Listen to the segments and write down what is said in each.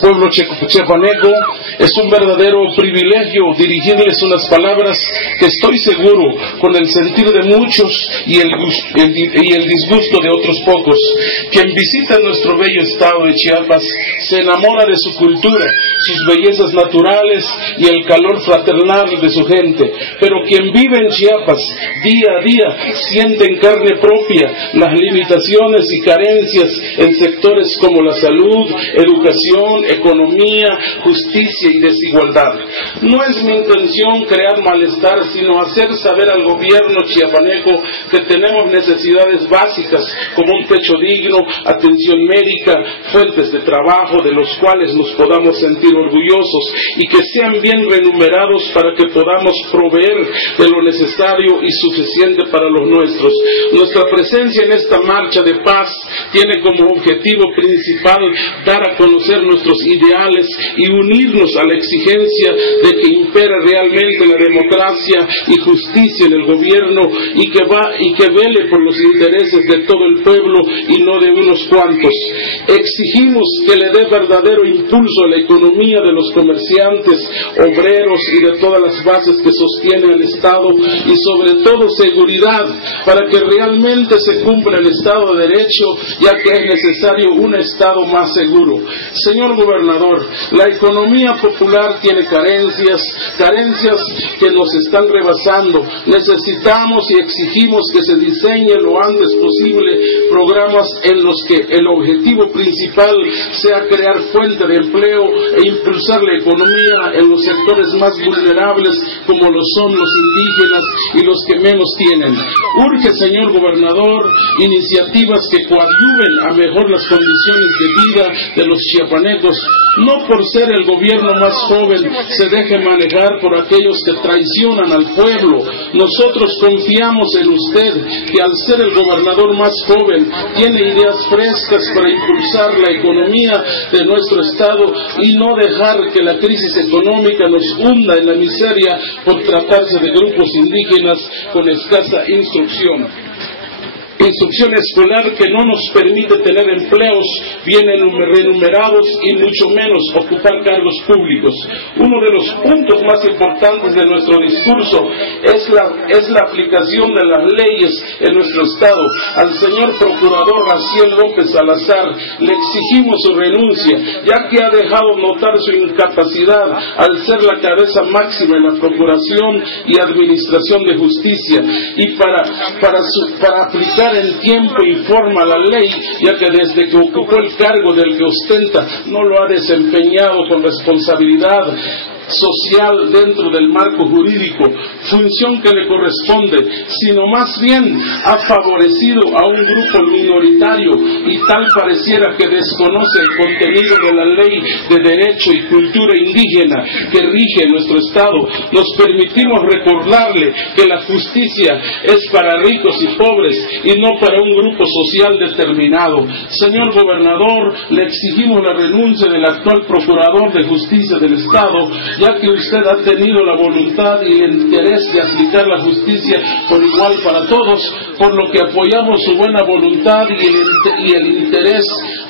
Pueblo chiapaneco, es un verdadero privilegio dirigirles unas palabras que estoy seguro con el sentir de muchos y el disgusto de otros pocos. Quien visita nuestro bello estado de Chiapas se enamora de su cultura, sus bellezas naturales y el calor fraternal de su gente, pero quien vive en Chiapas día a día siente en carne propia las limitaciones y carencias en sectores como la salud, educación, economía, justicia y desigualdad. No es mi intención crear malestar, sino hacer saber al gobierno chiapaneco que tenemos necesidades básicas como un techo digno, atención médica, fuentes de trabajo de los cuales nos podamos sentir orgullosos y que sean bien remunerados para que podamos proveer de lo necesario y suficiente para los nuestros. Nuestra presencia en esta marcha de paz tiene como objetivo principal dar a conocer nuestros ideales y unirnos a la exigencia de que impera realmente la democracia y justicia en el gobierno y que vele por los intereses de todo el pueblo y no de unos cuantos. Exigimos que le dé verdadero impulso a la economía de los comerciantes, obreros y de todas las bases que sostienen el Estado y sobre todo seguridad para que realmente se cumpla el Estado de Derecho, ya que es necesario un Estado más seguro. Señor gobernador, la economía popular tiene carencias que nos están rebasando. Necesitamos y exigimos que se diseñe lo antes posible programas en los que el objetivo principal sea crear fuente de empleo e impulsar la economía en los sectores más vulnerables como lo son los indígenas y los que menos tienen. Urge, señor gobernador, iniciativas que coadyuven a mejor las condiciones de vida de los chiapanecos. No por ser el gobierno más joven se deje manejar por aquellos que traicionan al pueblo. Nosotros confiamos en usted, que al ser el gobernador más joven tiene ideas frescas para impulsar la economía de nuestro estado y no dejar que la crisis económica nos hunda en la miseria por tratarse de grupos indígenas con escasa instrucción escolar que no nos permite tener empleos bien remunerados y mucho menos ocupar cargos públicos. Uno de los puntos más importantes de nuestro discurso es la aplicación de las leyes en nuestro estado. Al señor procurador Raciel López Salazar le exigimos su renuncia, ya que ha dejado notar su incapacidad al ser la cabeza máxima en la procuración y administración de justicia y para aplicar en tiempo y forma la ley, ya que desde que ocupó el cargo del que ostenta no lo ha desempeñado con responsabilidad social dentro del marco jurídico, función que le corresponde, sino más bien ha favorecido a un grupo minoritario y tal pareciera que desconoce el contenido de la ley de derecho y cultura indígena que rige nuestro estado. Nos permitimos recordarle que la justicia es para ricos y pobres y no para un grupo social determinado. Señor gobernador, le exigimos la renuncia del actual procurador de justicia del estado, ya que usted ha tenido la voluntad y el interés de aplicar la justicia por igual para todos, por lo que apoyamos su buena voluntad y el interés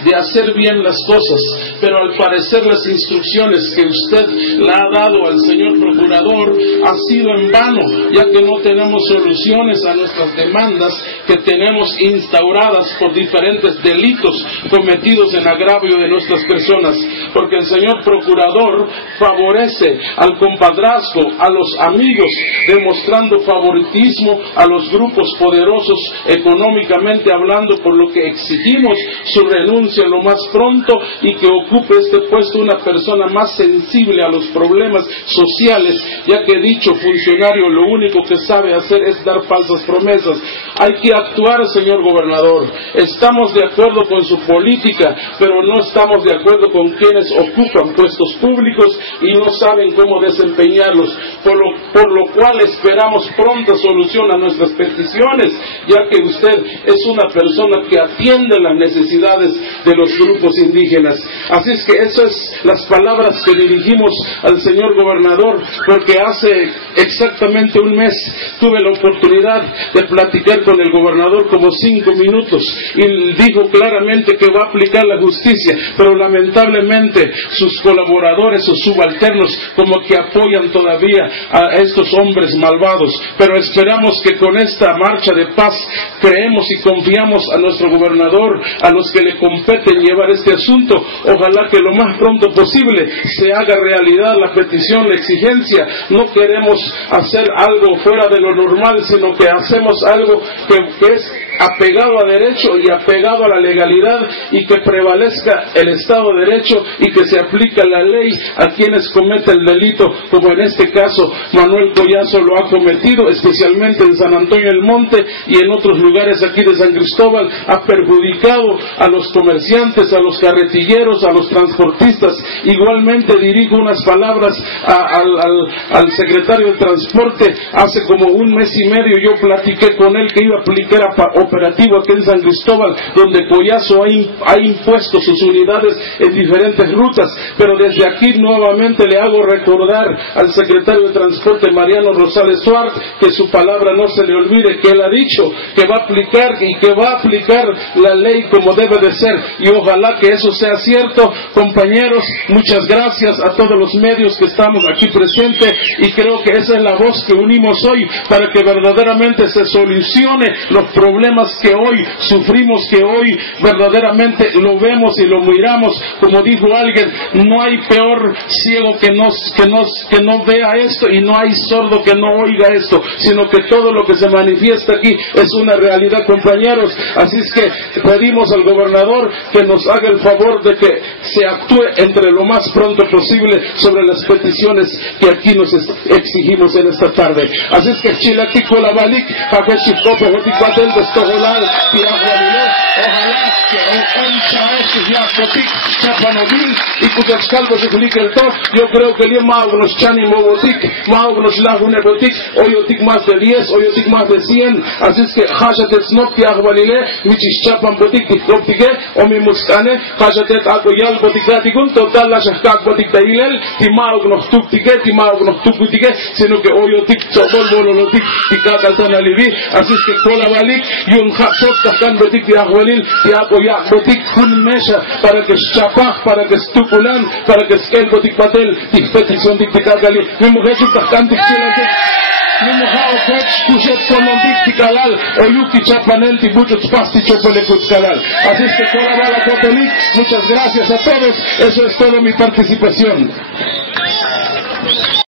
de hacer bien las cosas, pero al parecer las instrucciones que usted le ha dado al señor procurador ha sido en vano, ya que no tenemos soluciones a nuestras demandas que tenemos instauradas por diferentes delitos cometidos en agravio de nuestras personas, porque el señor procurador favorece al compadrazgo, a los amigos, demostrando favoritismo a los grupos poderosos económicamente hablando, por lo que exigimos su renuncia lo más pronto y que ocupe este puesto una persona más sensible a los problemas sociales, ya que dicho funcionario lo único que sabe hacer es dar falsas promesas. Hay que actuar, señor gobernador. Estamos de acuerdo con su política, pero no estamos de acuerdo con quienes ocupan puestos públicos y no saben cómo desempeñarlos, por lo cual esperamos pronta solución a nuestras peticiones, ya que usted es una persona que atiende las necesidades de los grupos indígenas. Así es que esas son las palabras que dirigimos al señor gobernador, porque hace exactamente un mes tuve la oportunidad de platicar con el gobernador como 5 minutos y dijo claramente que va a aplicar la justicia, pero lamentablemente gente, sus colaboradores o subalternos, como que apoyan todavía a estos hombres malvados. Pero esperamos que con esta marcha de paz creemos y confiamos a nuestro gobernador, a los que le competen llevar este asunto. Ojalá que lo más pronto posible se haga realidad la petición, la exigencia. No queremos hacer algo fuera de lo normal, sino que hacemos algo que es apegado a derecho y apegado a la legalidad, y que prevalezca el Estado de Derecho y que se aplique la ley a quienes cometen el delito, como en este caso Manuel Collazo lo ha cometido, especialmente en San Antonio del Monte y en otros lugares aquí de San Cristóbal. Ha perjudicado a los comerciantes, a los carretilleros, a los transportistas. Igualmente dirijo unas palabras al secretario de Transporte. Hace como un mes y medio yo platiqué con él que iba a aplicar operativo aquí en San Cristóbal, donde Collazo ha impuesto sus unidades en diferentes rutas. Pero desde aquí nuevamente le hago recordar al secretario de Transporte, Mariano Rosales Suárez, que su palabra no se le olvide, que él ha dicho que va a aplicar y que va a aplicar la ley como debe de ser, y ojalá que eso sea cierto. Compañeros, muchas gracias a todos los medios que estamos aquí presentes, y creo que esa es la voz que unimos hoy para que verdaderamente se solucione los problemas que hoy sufrimos, que hoy verdaderamente lo vemos y lo miramos. Como dijo alguien, no hay peor ciego que no vea esto, y no hay sordo que no oiga esto, sino que todo lo que se manifiesta aquí es una realidad, compañeros. Así es que pedimos al gobernador que nos haga el favor de que se actúe entre lo más pronto posible sobre las peticiones que aquí nos exigimos en esta tarde. Así es que Chilatico la Balik, Pageshikope, Hoticuatel, Bestogolal, Tirajuanilé, ojalá que en Chaesis, Yacotic, Chapanovil y Cutascalvo se clique el top. Yo creo que el Maugnos Chani Mobotic, Maugnos Lagunebotic, Oyotic más de 10, Oyotic más de 100. Así es que Hajatet Snop, Tiajuanilé, Michis Chapan Botic, Ticoptique, Omi Muscane, Hajatet Akoyal Boticatigun, Total la Shakak Botic Tailel, Timaugnos Tuktique, Timaugnos Tukutike, sino que Oyotic Chobol Bololotic, Ticacaltan Alivi. Así es que Cola Balik, Yun Hapsot, Takan Botic, Tiajuanil, Tiakoyak Botic, Kun Mesha, para que Chapaj, para que Stupulan, para que Skel Botic Patel, Ticpetición Ticacali, mi mujer Takan Ticchilantic. Nimujao Coach, Kuchet Colombic Ticalal, Oyuki Chapanel, Tibuchos Pasti Chopelecutzcalal. Así es que Cola Bala Cotelic, muchas gracias a todos. Eso es toda mi participación.